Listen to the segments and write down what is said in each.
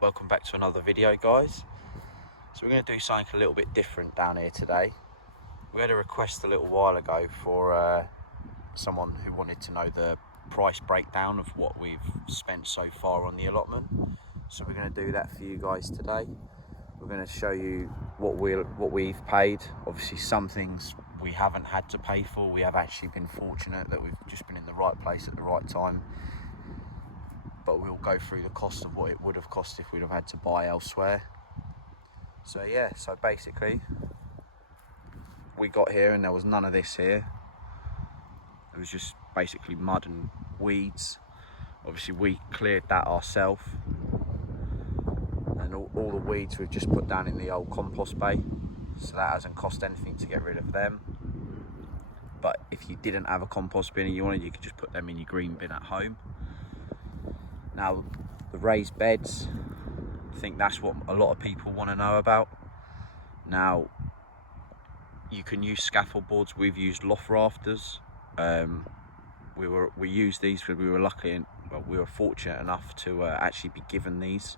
Welcome back to another video, guys. So we're going to do something a little bit different down here today. We had a request a little while ago for someone who wanted to know the price breakdown of what we've spent so far on the allotment. So we're going to do that for you guys today. We're going to show you what we've paid. Obviously some things we haven't had to pay for. We have actually been fortunate that we've just been in the right place at the right time. But we'll go through the cost of what it would have cost if we'd have had to buy elsewhere. So yeah, so basically we got here and there was none of this here. It was just basically mud and weeds. Obviously we cleared that ourselves, and all the weeds we've just put down in the old compost bay, so that hasn't cost anything to get rid of them. But if you didn't have a compost bin and you wanted, you could just put them in your green bin at home. Now, the raised beds, I think that's what a lot of people want to know about. Now, you can use scaffold boards. We've used loft rafters. We used these because we were lucky and we were fortunate enough to actually be given these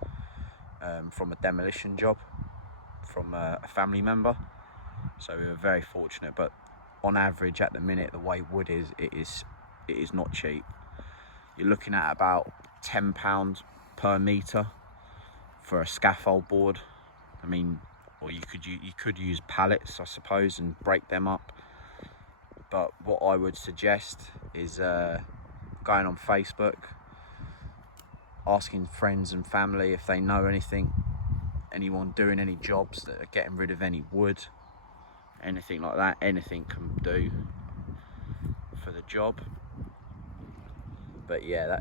from a demolition job from a family member. So we were very fortunate. But on average, at the minute, the way wood is, it is not cheap. You're looking at about £10 per metre for a scaffold board. I mean, or you could use pallets, I suppose, and break them up. But what I would suggest is going on Facebook, asking friends and family if they know anyone doing any jobs that are getting rid of any wood, anything like that. Anything can do for the job. But yeah,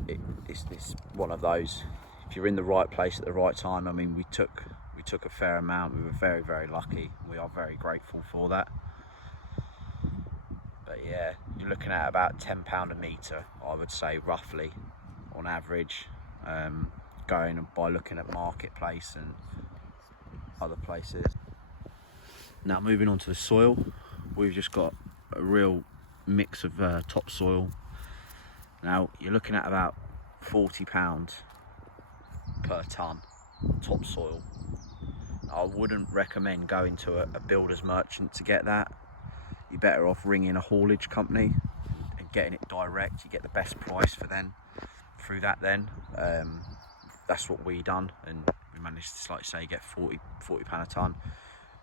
it's one of those. If you're in the right place at the right time, I mean, we took a fair amount. We were very, very lucky. We are very grateful for that. But yeah, you're looking at about £10 a metre, I would say, roughly, on average. Going by looking at Marketplace and other places. Now, moving on to the soil, we've just got a real mix of topsoil. Now, you're looking at about £40 per tonne topsoil. I wouldn't recommend going to a builder's merchant to get that. You're better off ringing a haulage company and getting it direct. You get the best price for them through that then. That's what we done, and we managed to, like I say, get £40 a tonne.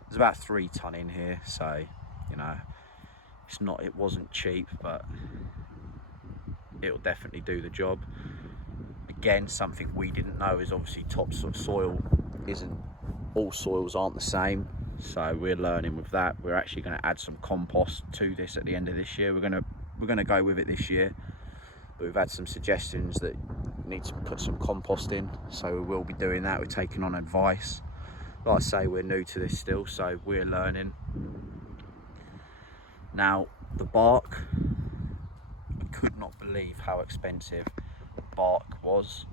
There's about 3 tonne in here, so you know, it wasn't cheap, but it'll definitely do the job. Again, something we didn't know is obviously topsoil all soils aren't the same, so we're learning with that. We're actually going to add some compost to this at the end of this year. We're going to go with it this year, but we've had some suggestions that need to put some compost in, so we will be doing that. We're taking on advice. Like I say, we're new to this still, so we're learning. Now, the bark, could not believe how expensive bark was.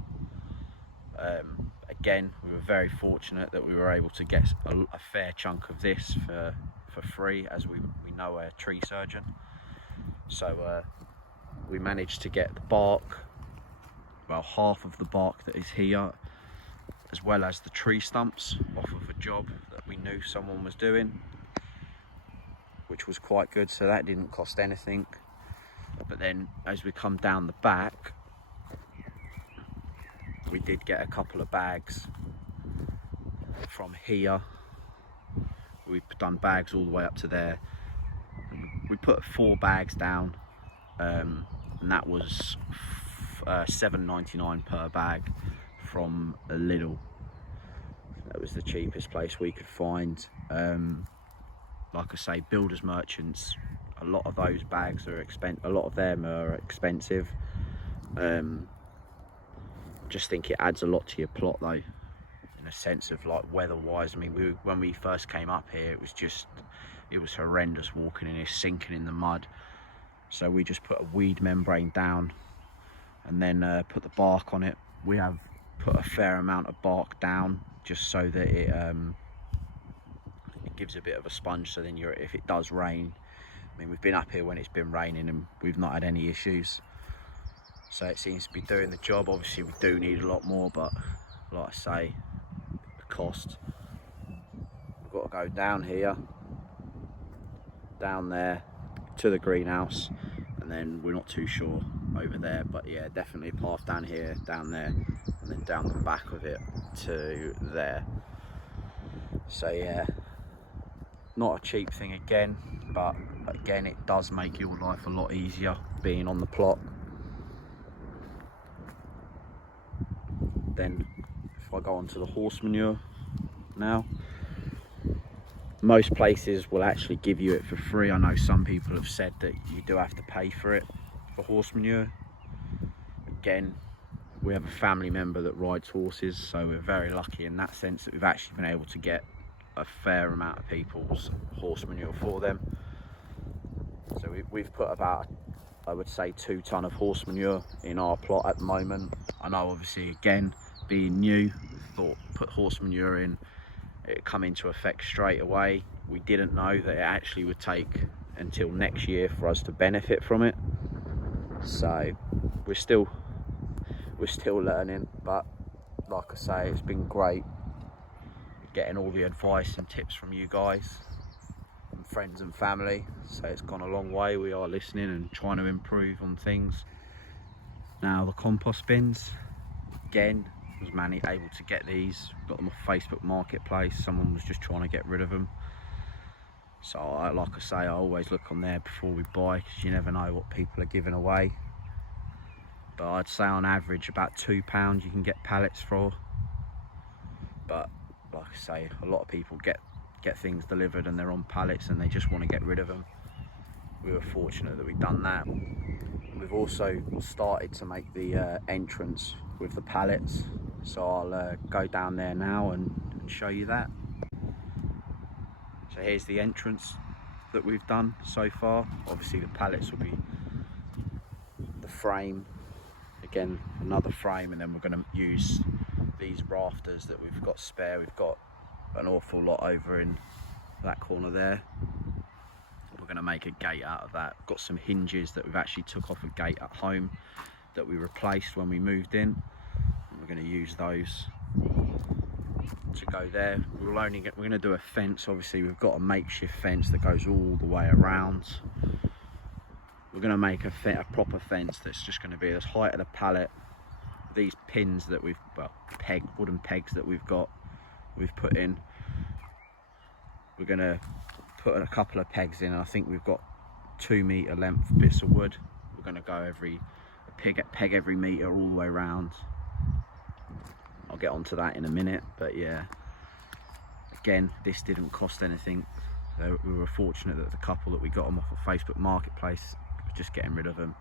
Again, we were very fortunate that we were able to get a fair chunk of this for free, as we know a tree surgeon. So we managed to get the bark, well, half of the bark that is here, as well as the tree stumps off of a job that we knew someone was doing, which was quite good, so that didn't cost anything. But then as we come down the back, we did get a couple of bags from here. We've done bags all the way up to there. We put 4 bags down, and that was £7.99 per bag from a Lidl. That was the cheapest place we could find. Like I say, builders merchants, a lot of those bags are expensive. A lot of them are expensive. Just think it adds a lot to your plot, though, in a sense of like weather-wise. I mean, when we first came up here, it was horrendous walking in here, sinking in the mud. So we just put a weed membrane down and then put the bark on it. We have put a fair amount of bark down just so that it gives a bit of a sponge, so then if it does rain, I mean, we've been up here when it's been raining and we've not had any issues. So it seems to be doing the job. Obviously we do need a lot more, but like I say, cost. We've got to go down here, down there to the greenhouse, and then we're not too sure over there, but yeah, definitely a path down here, down there, and then down the back of it to there. So yeah, not a cheap thing again, but again, it does make your life a lot easier being on the plot. Then if I go on to the horse manure now, most places will actually give you it for free. I know some people have said that you do have to pay for it for horse manure. Again, we have a family member that rides horses, so we're very lucky in that sense that we've actually been able to get a fair amount of people's horse manure for them. So we've put about, I would say, 2 ton of horse manure in our plot at the moment. I know obviously, again, being new, thought put horse manure in, it come into effect straight away. We didn't know that it actually would take until next year for us to benefit from it. So we're still learning, but like I say, it's been great getting all the advice and tips from you guys and friends and family. So it's gone a long way. We are listening and trying to improve on things. Now the compost bins, again, was able to get these, got them off Facebook Marketplace. Someone was just trying to get rid of them, so like I say, I always look on there before we buy, because you never know what people are giving away. But I'd say on average about £2 you can get pallets for. But like I say, a lot of people get things delivered and they're on pallets and they just want to get rid of them. We were fortunate that we've done that. We've also started to make the entrance with the pallets, so I'll go down there now and show you that. So here's the entrance that we've done so far. Obviously the pallets will be the frame, again another frame, and then we're going to use these rafters that we've got spare. We've got an awful lot over in that corner there. We're going to make a gate out of that. Got some hinges that we've actually took off a gate at home that we replaced when we moved in. And we're going to use those to go there. We're going to do a fence. Obviously we've got a makeshift fence that goes all the way around. We're going to make a proper fence that's just going to be as height of the pallet. These pins that we've, wooden pegs that we've put in, we're going to put a couple of pegs in. I think we've got 2 metre length bits of wood. We're going to go peg every metre all the way around. I'll get onto that in a minute, but yeah, again, this didn't cost anything. We were fortunate that the couple that we got them off of Facebook Marketplace was just getting rid of them.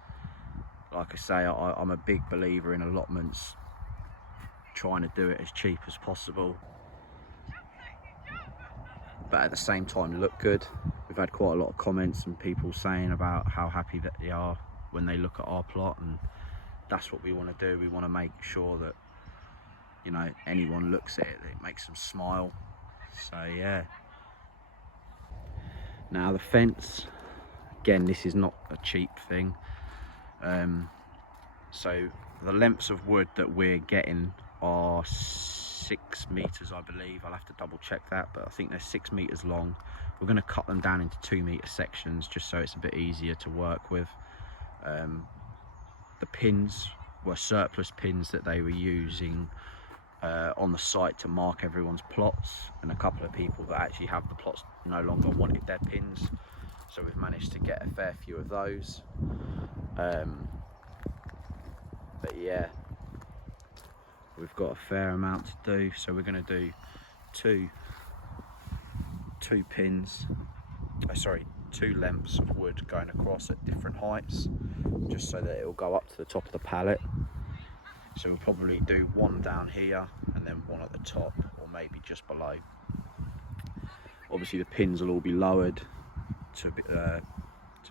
Like I say, I'm a big believer in allotments, trying to do it as cheap as possible, but at the same time look good. We've had quite a lot of comments and people saying about how happy that they are when they look at our plot, and that's what we want to do. We want to make sure that, you know, anyone looks at it, it makes them smile. So yeah. Now the fence, again, this is not a cheap thing. So the lengths of wood that we're getting are 6 meters, I believe. I'll have to double check that, but I think they're 6 meters long. We're going to cut them down into 2 meter sections just so it's a bit easier to work with. The pins were surplus pins that they were using on the site to mark everyone's plots, and a couple of people that actually have the plots no longer wanted their pins, so we've managed to get a fair few of those. But yeah, we've got a fair amount to do, so we're going to do two lengths of wood going across at different heights, just so that it will go up to the top of the pallet. So we'll probably do one down here and then one at the top, or maybe just below. Obviously the pins will all be lowered to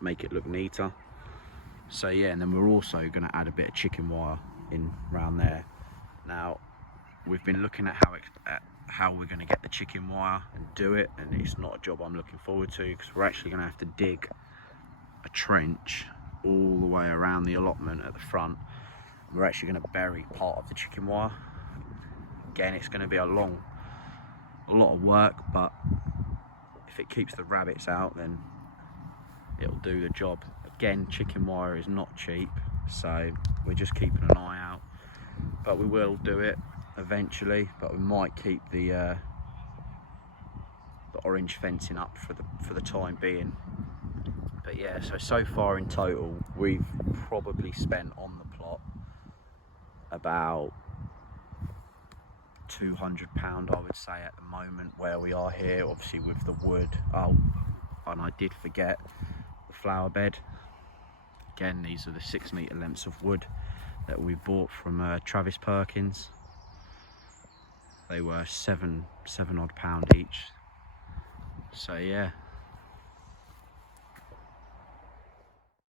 make it look neater. So yeah, and then we're also going to add a bit of chicken wire in around there. Now we've been looking at how we're going to get the chicken wire and do it, and it's not a job I'm looking forward to, because we're actually going to have to dig a trench all the way around the allotment at the front. We're actually going to bury part of the chicken wire. Again, it's going to be a long a lot of work, but if it keeps the rabbits out, then it'll do the job. Again, chicken wire is not cheap, so we're just keeping an eye out, but we will do it eventually. But we might keep the orange fencing up for the time being. But yeah, so far in total we've probably spent on the plot about £200, I would say, at the moment where we are here, obviously with the wood. Oh, and I did forget the flower bed. Again, these are the 6 metre lengths of wood that we bought from Travis Perkins. They were £7 odd each. So yeah,